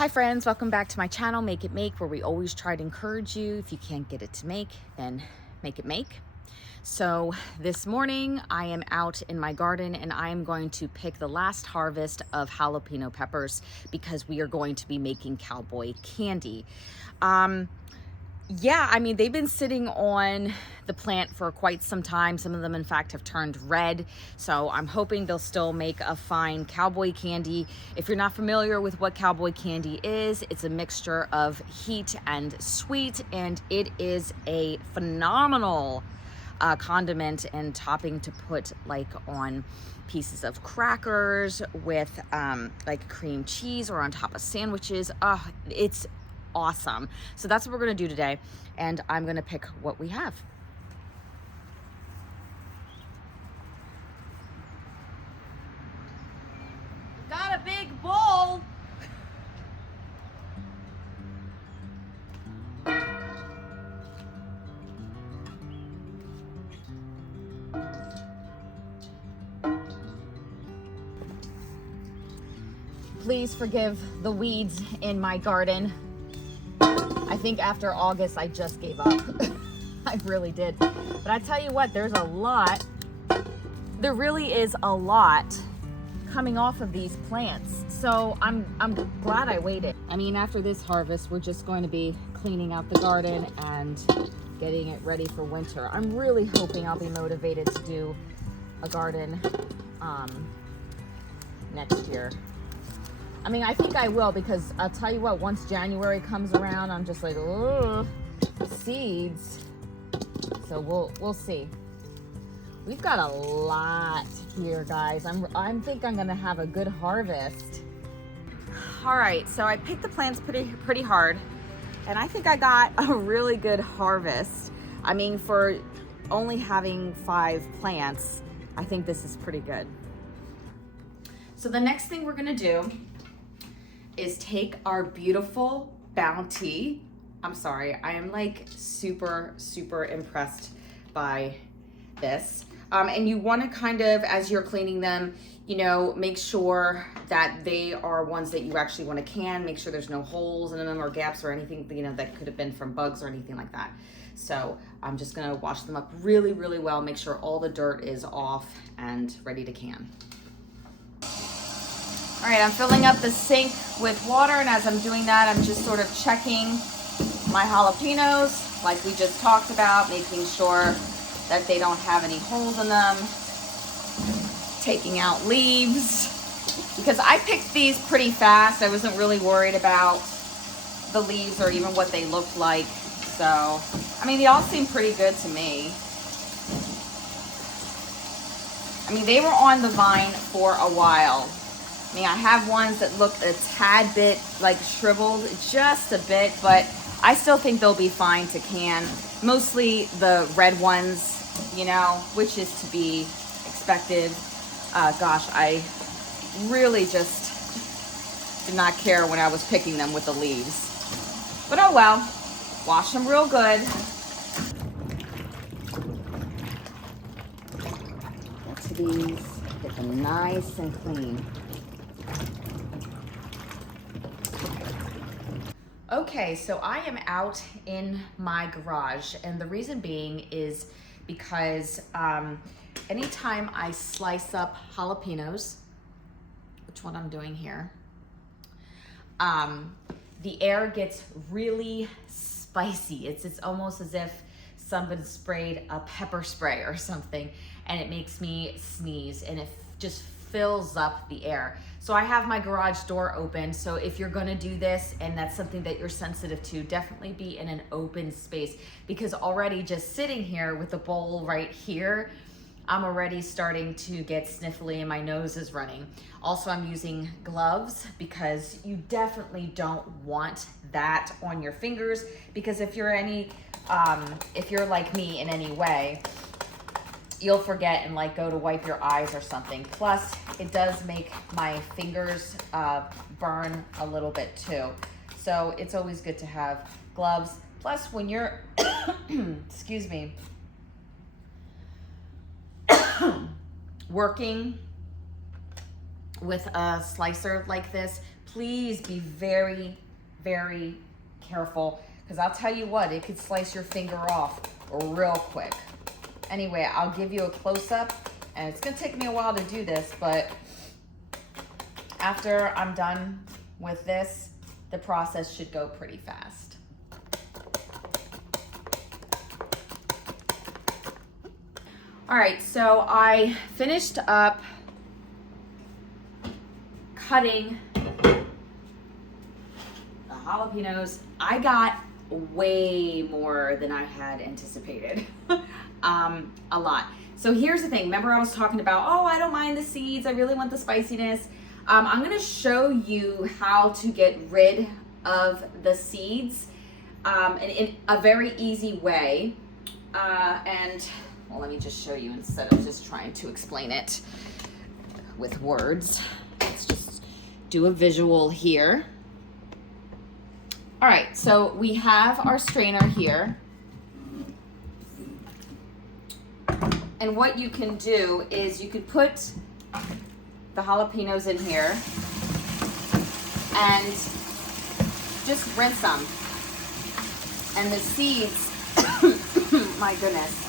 Hi friends, welcome back to my channel, Make It Make, where we always try to encourage you. If you can't get it to make, then make it make. So this morning I am out in my garden and I am going to pick the last harvest of jalapeno peppers because we are going to be making cowboy candy. Yeah, I mean, they've been sitting on the plant for quite some time. Some of them, in fact, have turned red. So I'm hoping they'll still make a fine cowboy candy. If you're not familiar with what cowboy candy is, it's a mixture of heat and sweet, and it is a phenomenal condiment and topping to put like on pieces of crackers with like cream cheese or on top of sandwiches. It's awesome. So that's what we're going to do today, and I'm going to pick what we have. Got a big bowl. Please forgive the weeds in my garden. I think after August, I just gave up. I really did. But I tell you what, there's a lot. There really is a lot coming off of these plants. So I'm glad I waited. I mean, after this harvest, we're just going to be cleaning out the garden and getting it ready for winter. I'm really hoping I'll be motivated to do a garden next year. I mean, I think I will, because I'll tell you what, once January comes around, I'm just like, oh, seeds. So we'll see. We've got a lot here, guys. I think I'm gonna have a good harvest. All right, so I picked the plants pretty hard, and I think I got a really good harvest. I mean, for only having 5 plants, I think this is pretty good. So the next thing we're gonna do is take our beautiful Bounty. I'm sorry, I am like super impressed by this. And you want to kind of, as you're cleaning them, you know, make sure that they are ones that you actually want to can. Make sure there's no holes in them or gaps or anything, you know, that could have been from bugs or anything like that. So I'm just gonna wash them up really well, make sure all the dirt is off and ready to can. All right, I'm filling up the sink with water, and as I'm doing that, I'm just sort of checking my jalapenos, like we just talked about, making sure that they don't have any holes in them, taking out leaves, because I picked these pretty fast. I wasn't really worried about the leaves or even what they looked like. So, I mean, they all seem pretty good to me. I mean, they were on the vine for a while. I mean, I have ones that look a tad bit like shriveled, just a bit, but I still think they'll be fine to can. Mostly the red ones, you know, which is to be expected. Gosh, I really just did not care when I was picking them with the leaves. But oh well, wash them real good. Get to these, get them nice and clean. Okay, so I am out in my garage, and the reason being is because anytime I slice up jalapenos, which one I'm doing here, the air gets really spicy. It's almost as if somebody sprayed a pepper spray or something, and it makes me sneeze, and it just fills up the air. So I have my garage door open. So if you're gonna do this and that's something that you're sensitive to, definitely be in an open space, because already just sitting here with the bowl right here, I'm already starting to get sniffly and my nose is running. Also, I'm using gloves because you definitely don't want that on your fingers, because if you're like me in any way, you'll forget and like go to wipe your eyes or something. Plus, it does make my fingers burn a little bit too. So it's always good to have gloves. Plus, when you're, excuse me, working with a slicer like this, please be very, very careful, because I'll tell you what, it could slice your finger off real quick. Anyway, I'll give you a close-up, and it's gonna take me a while to do this, but after I'm done with this, the process should go pretty fast. All right, so I finished up cutting the jalapenos. I got way more than I had anticipated. A lot. So here's the thing. Remember I was talking about, oh, I don't mind the seeds. I really want the spiciness. I'm going to show you how to get rid of the seeds in a very easy way. And well, let me just show you instead of just trying to explain it with words. Let's just do a visual here. All right, so we have our strainer here. And what you can do is you could put the jalapenos in here and just rinse them. And the seeds, my goodness,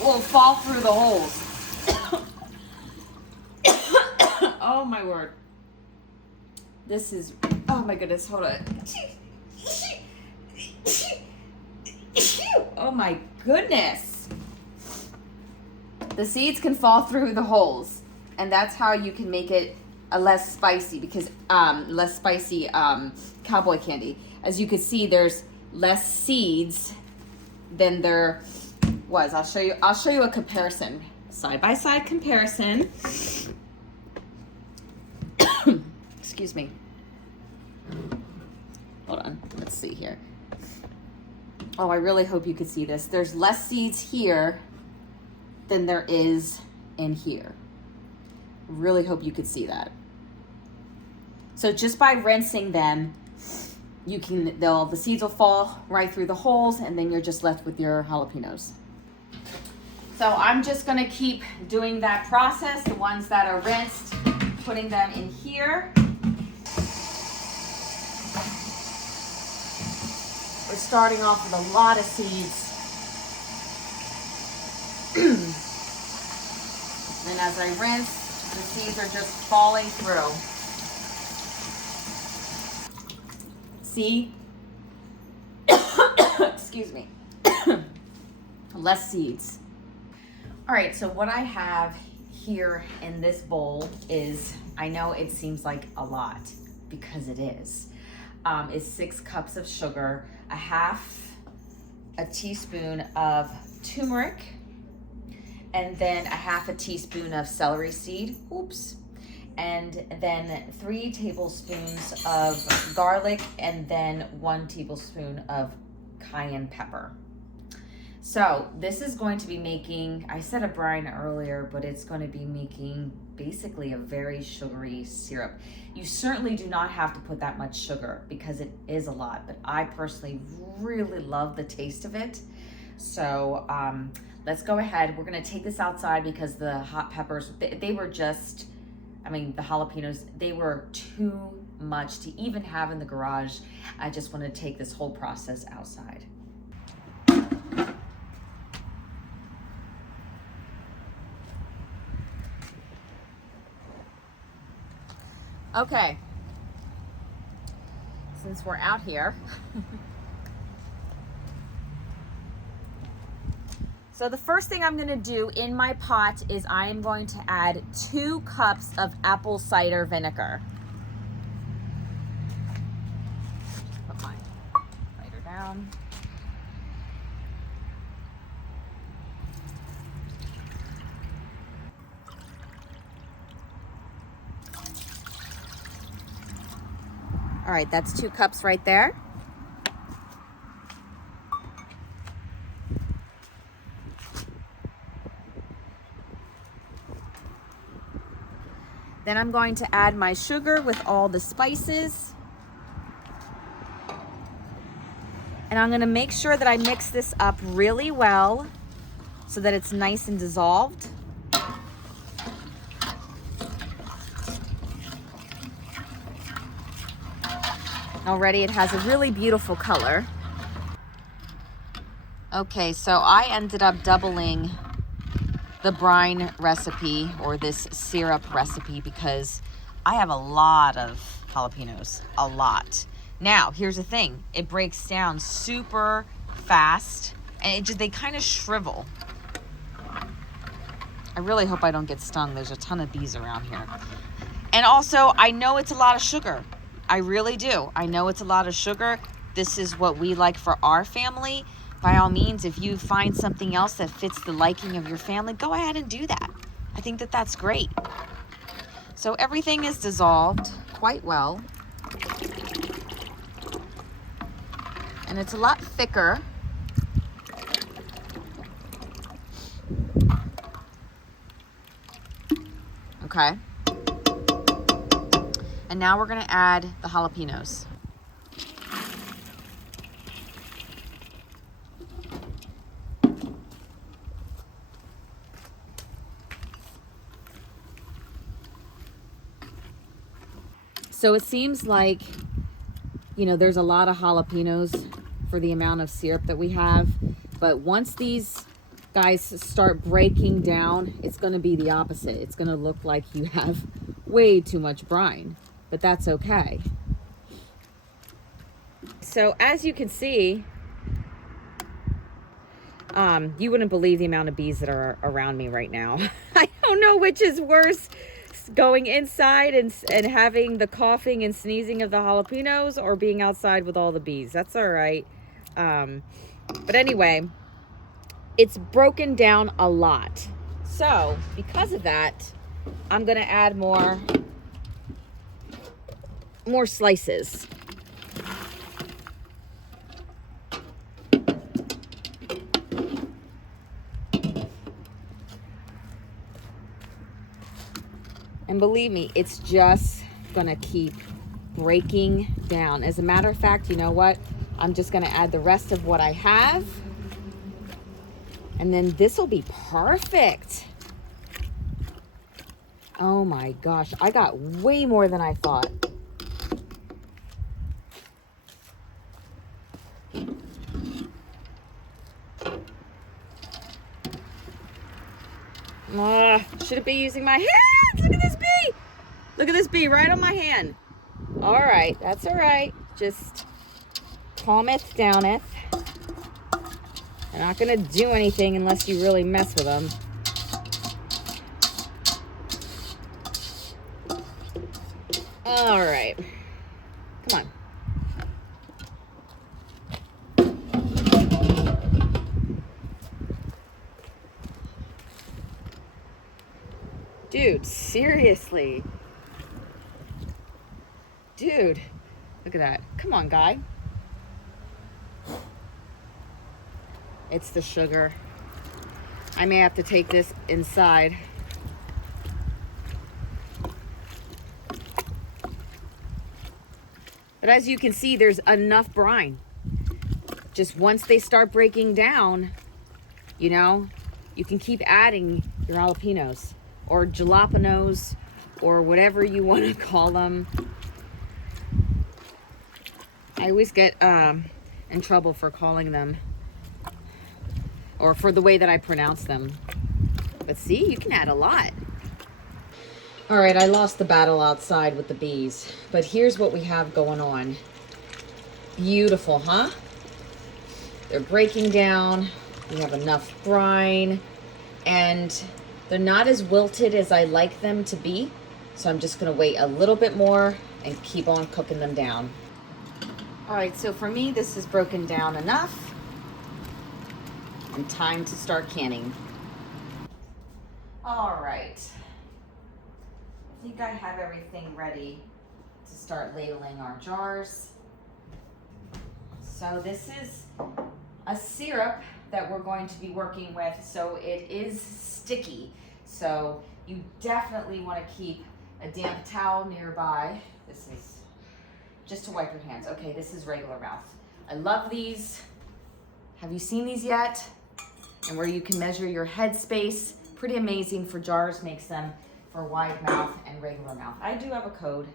will fall through the holes. Oh my word. This is, oh my goodness, hold on. Oh my goodness. The seeds can fall through the holes, and that's how you can make it a less spicy, because less spicy cowboy candy. As you can see, there's less seeds than there was. I'll show you a comparison, side by side comparison. Excuse me. Hold on, let's see here. Oh, I really hope you could see this. There's less seeds here than there is in here. Really hope you could see that. So just by rinsing them, you can, the seeds will fall right through the holes, and then you're just left with your jalapenos. So I'm just gonna keep doing that process. The ones that are rinsed, putting them in here. We're starting off with a lot of seeds. And as I rinse, the seeds are just falling through. See? Excuse me. Less seeds. All right, so what I have here in this bowl is, I know it seems like a lot, because it is 6 cups of sugar, a half a teaspoon of turmeric, and then a half a teaspoon of celery seed, oops, and then 3 tablespoons of garlic, and then 1 tablespoon of cayenne pepper. So this is going to be making, I said a brine earlier, but it's going to be making basically a very sugary syrup. You certainly do not have to put that much sugar, because it is a lot, but I personally really love the taste of it. So let's go ahead. We're going to take this outside, because the hot peppers, they were just, I mean, the jalapenos, they were too much to even have in the garage. I just want to take this whole process outside. Okay, since we're out here, so the first thing I'm gonna do in my pot is I am going to add 2 cups of apple cider vinegar. Put my lighter down. All right, that's 2 cups right there. Then I'm going to add my sugar with all the spices. And I'm gonna make sure that I mix this up really well so that it's nice and dissolved. Already it has a really beautiful color. Okay, so I ended up doubling the brine recipe, or this syrup recipe, because I have a lot of jalapenos, a lot. Now, here's the thing. It breaks down super fast, and they kind of shrivel. I really hope I don't get stung. There's a ton of bees around here. And also, I know it's a lot of sugar. I really do. I know it's a lot of sugar. This is what we like for our family. By all means, if you find something else that fits the liking of your family, go ahead and do that. I think that that's great. So everything is dissolved quite well. And it's a lot thicker. Okay. And now we're gonna add the jalapenos. So it seems like, you know, there's a lot of jalapenos for the amount of syrup that we have. But once these guys start breaking down, it's going to be the opposite. It's going to look like you have way too much brine, but that's okay. So as you can see, you wouldn't believe the amount of bees that are around me right now. I don't know which is worse, going inside and having the coughing and sneezing of the jalapenos, or being outside with all the bees. That's all right. But anyway, it's broken down a lot. So because of that, I'm gonna add more slices. And believe me, it's just gonna keep breaking down. As a matter of fact, you know what? I'm just gonna add the rest of what I have. And then this will be perfect. Oh my gosh, I got way more than I thought. Should be using my hands. Look at this bee. Look at this bee right on my hand. All right, that's all right. Just calmeth downeth. They're not gonna do anything unless you really mess with them. All right, come on. Dude, seriously. Dude, look at that. Come on, guy. It's the sugar. I may have to take this inside. But as you can see, there's enough brine. Just once they start breaking down, you know, you can keep adding your jalapenos or jalapenos or whatever you want to call them. I always get in trouble for calling them, or for the way that I pronounce them. But see, you can add a lot. All right, I lost the battle outside with the bees, but here's what we have going on. Beautiful, huh? They're breaking down. We have enough brine, and they're not as wilted as I like them to be. So I'm just gonna wait a little bit more and keep on cooking them down. All right, so for me, this is broken down enough. And time to start canning. All right. I think I have everything ready to start labeling our jars. So this is a syrup that we're going to be working with, so it is sticky. So you definitely want to keep a damp towel nearby. This is just to wipe your hands. Okay, this is regular mouth. I love these. Have you seen these yet? And where you can measure your head space. Pretty amazing for jars, makes them for wide mouth and regular mouth. I do have a code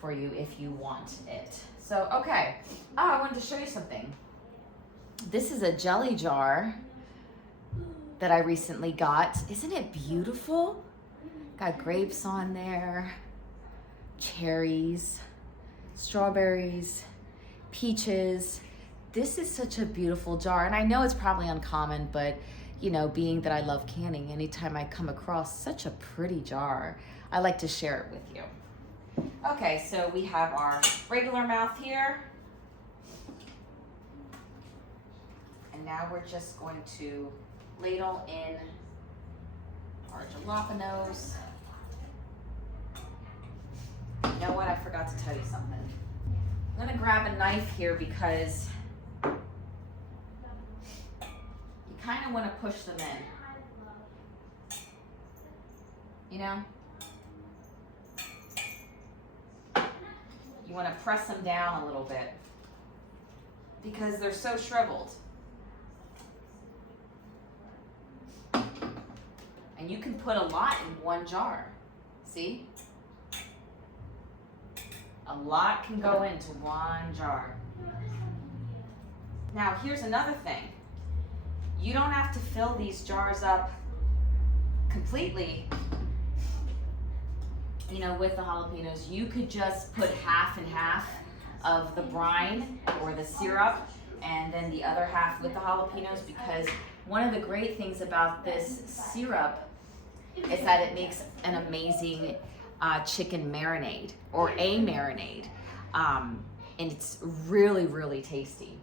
for you if you want it. So, okay. Oh, I wanted to show you something. This is a jelly jar that I recently got. Isn't it beautiful? Got grapes on there, cherries, strawberries, peaches. This is such a beautiful jar. And I know it's probably uncommon, but you know, being that I love canning, anytime I come across such a pretty jar, I like to share it with you. Okay, so we have our regular mouth here. And now we're just going to ladle in our jalapenos. You know what? I forgot to tell you something. I'm gonna grab a knife here because you kind of want to push them in. You know? You want to press them down a little bit because they're so shriveled. And you can put a lot in one jar. See? A lot can go into one jar. Now, here's another thing. You don't have to fill these jars up completely, you know, with the jalapenos. You could just put half and half of the brine or the syrup and then the other half with the jalapenos, because one of the great things about this syrup is that it makes an amazing chicken marinade or a marinade, and it's really, really tasty.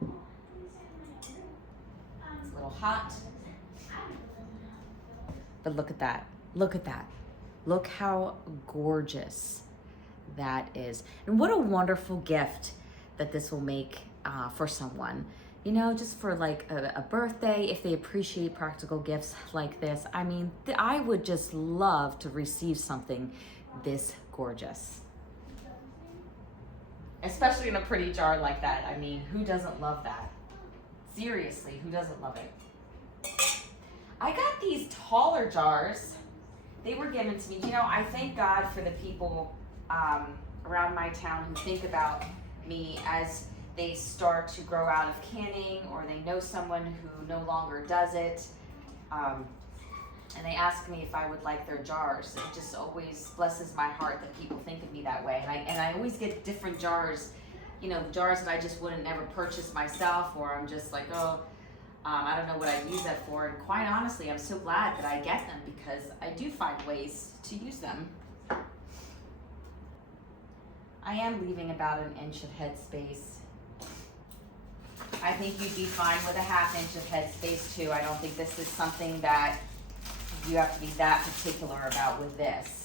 It's a little hot, but look at that. Look at that. Look how gorgeous that is. And what a wonderful gift that this will make for someone. You know, just for like a birthday, if they appreciate practical gifts like this. I mean, I would just love to receive something this gorgeous. Especially in a pretty jar like that. I mean, who doesn't love that? Seriously, who doesn't love it? I got these taller jars. They were given to me. You know, I thank God for the people around my town who think about me as they start to grow out of canning, or they know someone who no longer does it, and they ask me if I would like their jars. It just always blesses my heart that people think of me that way. And I always get different jars, you know, jars that I just wouldn't never purchase myself, or I'm just like, oh, I don't know what I'd use that for. And quite honestly, I'm so glad that I get them because I do find ways to use them. I am leaving about an inch of headspace. I think you'd be fine with a ½ inch of headspace too. I don't think this is something that you have to be that particular about with this.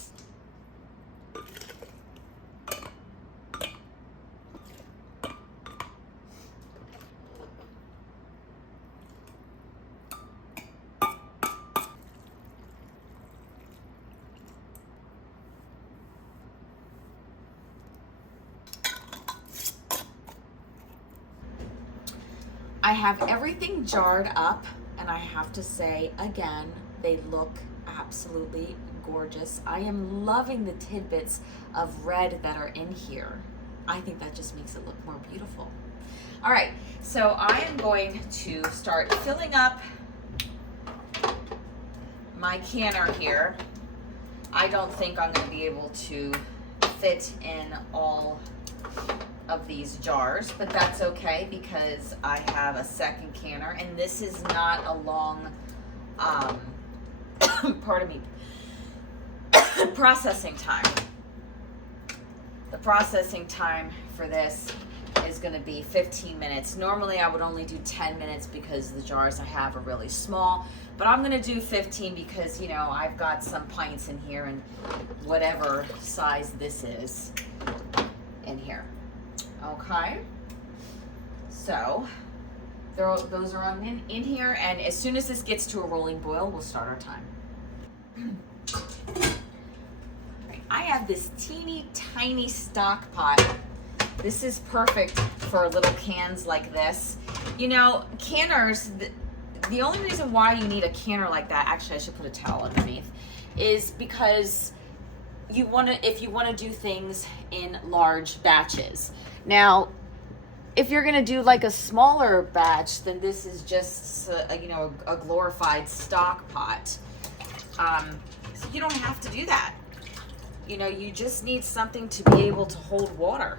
I have everything jarred up, and I have to say again, they look absolutely gorgeous. I am loving the tidbits of red that are in here. I think that just makes it look more beautiful. All right, so I am going to start filling up my canner here. I don't think I'm going to be able to fit in all of these jars, but that's okay because I have a second canner, and this is not a long pardon me, processing time. The processing time for this is going to be 15 minutes. Normally I would only do 10 minutes because the jars I have are really small, but I'm going to do 15 because, you know, I've got some pints in here and whatever size this is in here. Okay, so those are in here, and as soon as this gets to a rolling boil, we'll start our time. Right, I have this teeny tiny stock pot. This is perfect for little cans like this. You know, canners, the only reason why you need a canner like that, actually I should put a towel underneath, is because if you want to do things in large batches. Now, if you're gonna do like a smaller batch, then this is just a glorified stock pot. So you don't have to do that. You just need something to be able to hold water.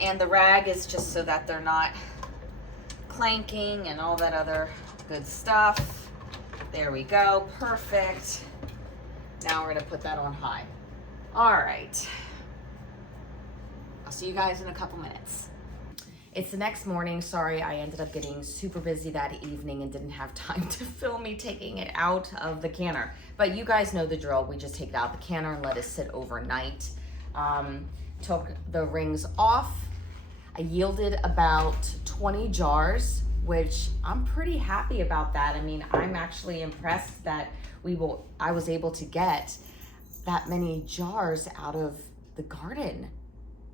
And the rag is just so that they're not clanking and all that other good stuff. There we go, perfect. Now we're gonna put that on high. All right. I'll see you guys in a couple minutes. It's the next morning. Sorry, I ended up getting super busy that evening and didn't have time to film me taking it out of the canner. But you guys know the drill. We just take it out of the canner and let it sit overnight. Took the rings off. I yielded about 20 jars, which I'm pretty happy about that. I mean, I'm actually impressed that I was able to get that many jars out of the garden.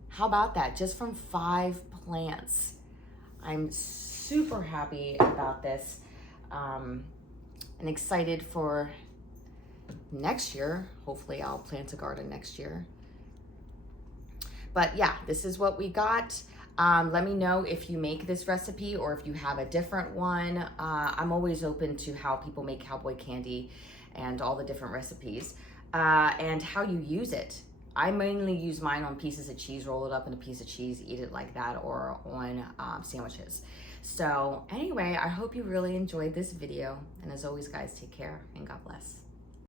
How about that? Just from 5 plants. I'm super happy about this and excited for next year. Hopefully I'll plant a garden next year. But yeah, this is what we got. Let me know if you make this recipe or if you have a different one. I'm always open to how people make cowboy candy and all the different recipes and how you use it. I mainly use mine on pieces of cheese, roll it up in a piece of cheese, eat it like that, or on sandwiches. So anyway, I hope you really enjoyed this video. And as always, guys, take care and God bless.